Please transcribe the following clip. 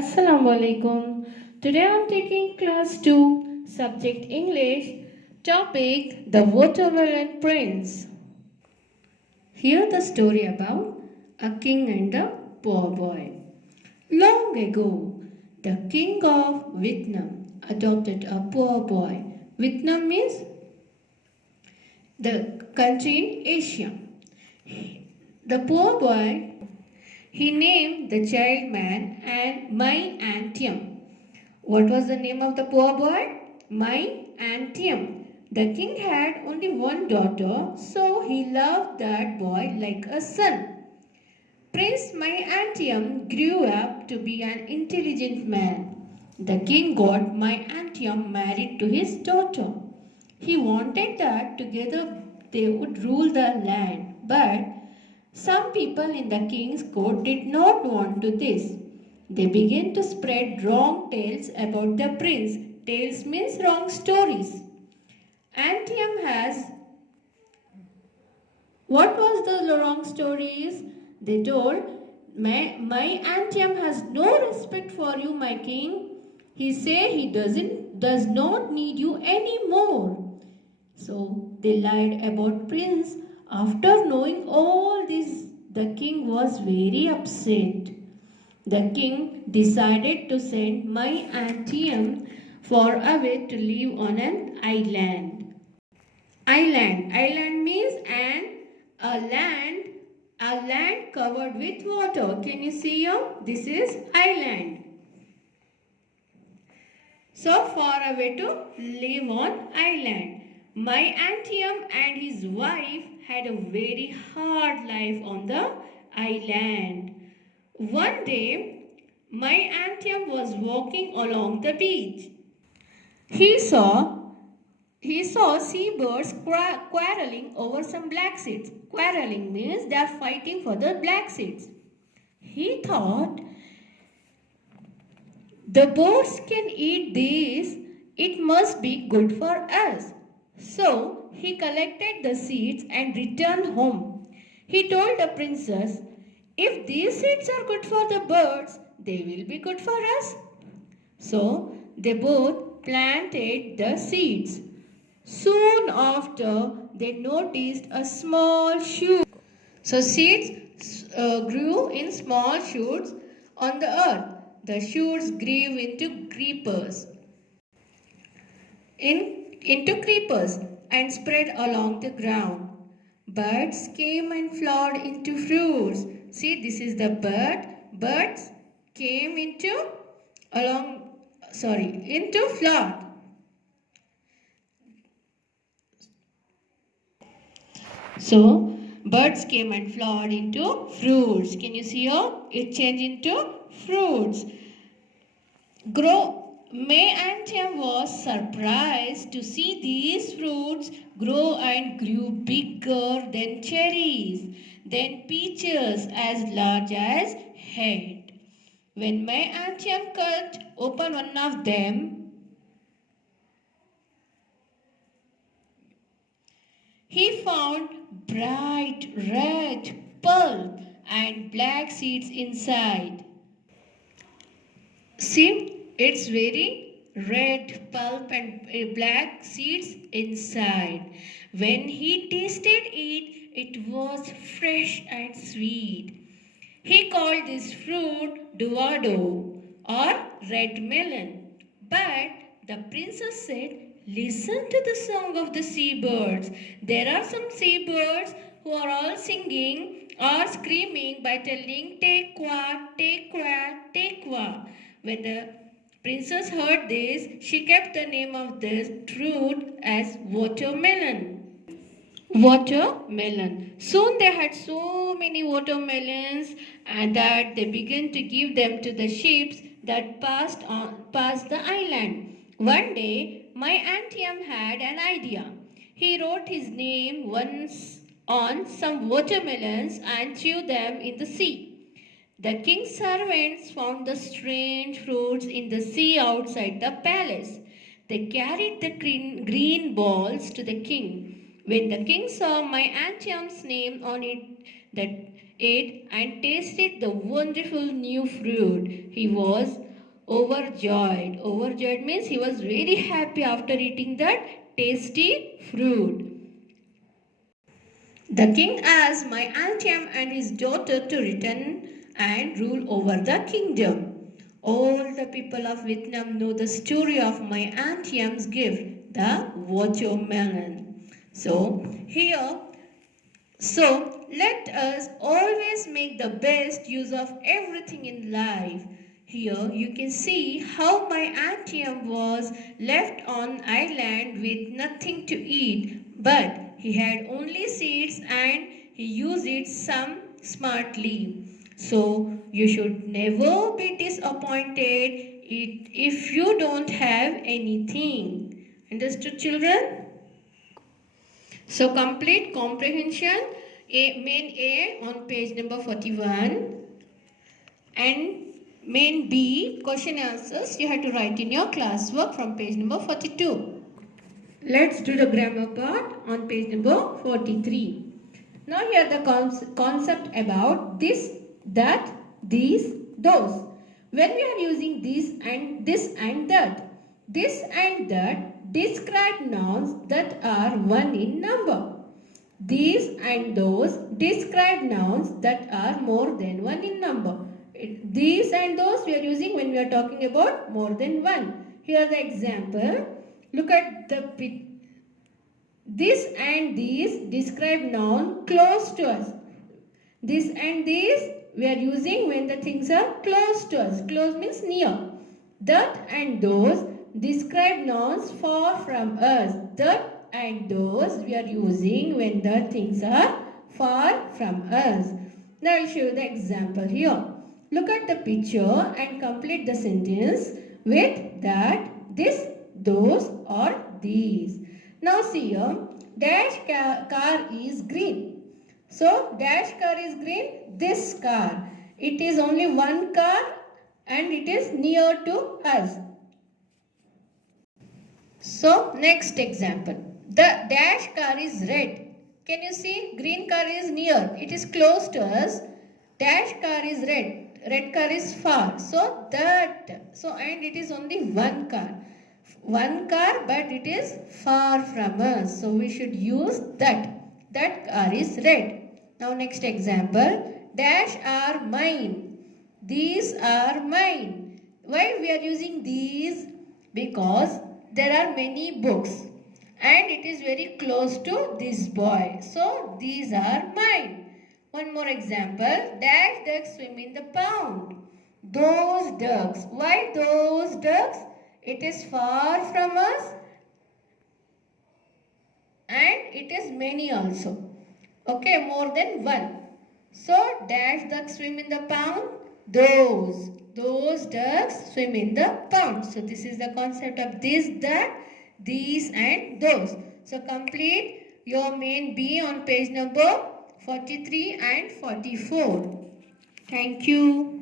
Assalamu alaikum. Today I'm taking class 2, subject English, topic The Watermelon Prince. Hear the story about a king and a poor boy. Long ago, the king of Vietnam adopted a poor boy. Vietnam means the country in Asia. The poor boy, he named the child man and Mai Antium. What was the name of the poor boy? Mai Antium. The king had only one daughter, so he loved that boy like a son. Prince Mai Antium grew up to be an intelligent man. The king got Mai Antium married to his daughter. He wanted that together they would rule the land, but some people in the king's court did not want to this. They began to spread wrong tales about the prince. Tales means wrong stories. Antium has. What was the wrong stories? They told, my Antium has no respect for you, my king. He say he does not need you anymore. So they lied about prince. After knowing all this, the king was very upset. The king decided to send my Antium far away to live on an island. Island means a land a land covered with water. Can you see here? This is island. So far away to live on island. My Antium and his wife had a very hard life on the island. One day, my Antium was walking along the beach. He saw seabirds quarreling over some black seeds. Quarreling means they are fighting for the black seeds. He thought, the birds can eat these, it must be good for us. So he collected the seeds and returned home. He told the princess, if these seeds are good for the birds, they will be good for us. So they both planted the seeds. Soon after, they noticed a small shoot. So seeds grew in small shoots on the earth. The shoots grew into creepers and spread along the ground. Birds came and flowed into fruits. See, this is the bird. Birds came into flood. So, birds came and flowed into fruits. Can you see here? It changed into fruits. May Antium was surprised to see these fruits grow and grew bigger than cherries, then peaches as large as head. When May Antium cut open one of them, he found bright red pulp and black seeds inside. See, it's very red pulp and black seeds inside. When he tasted it, it was fresh and sweet. He called this fruit Duado or red melon. But the princess said, listen to the song of the seabirds. There are some seabirds who are all singing or screaming by telling tekwa, tekwa, tekwa. When the princess heard this, she kept the name of this fruit as watermelon. Watermelon. Soon they had so many watermelons and that they began to give them to the ships that past the island. One day, my Antium had an idea. He wrote his name once on some watermelons and threw them in the sea. The king's servants found the strange fruits in the sea outside the palace. They carried the green balls to the king. When the king saw my Antium's name on it, that ate and tasted the wonderful new fruit. He was overjoyed. Overjoyed means he was very happy after eating that tasty fruit. The king asked my Antium and his daughter to return and rule over the kingdom. All the people of Vietnam know the story of my Antium's gift, the watermelon. So let us always make the best use of everything in life. Here you can see how my Antium was left on island with nothing to eat, but he had only seeds and he used it some smartly. So you should never be disappointed if you don't have anything. Understood, children? So complete comprehension, main A on page number 41 and main B question answers you have to write in your classwork from page number 42. Let's do the grammar part on page number 43. Now here the concept about this, that, these, those. When we are using this and that describe nouns that are one in number. These and those describe nouns that are more than one in number. These and those we are using when we are talking about more than one. Here the example. Look at the picture. This and these describe noun close to us. This and these we are using when the things are close to us. Close means near. That and those describe nouns far from us. That and those we are using when the things are far from us. Now I will show you the example here. Look at the picture and complete the sentence with that, this, those or these. Now see here, dash car is green. So dash car is green, this car. It is only one car and it is near to us. So next example, the dash car is red. Can you see, green car is near, it is close to us. Dash car is red car is far. So and it is only one car. One car but it is far from us. So we should use that. That car is red. Now next example. Dash are mine. These are mine. Why we are using these? Because there are many books. And it is very close to this boy. So these are mine. One more example. Dash ducks swim in the pond. Those ducks. Why those ducks? It is far from us and it is many also. Okay, more than one. So, dash ducks swim in the pond. Those ducks swim in the pond. So, this is the concept of this, that, these and those. So, complete your main B on page number 43 and 44. Thank you.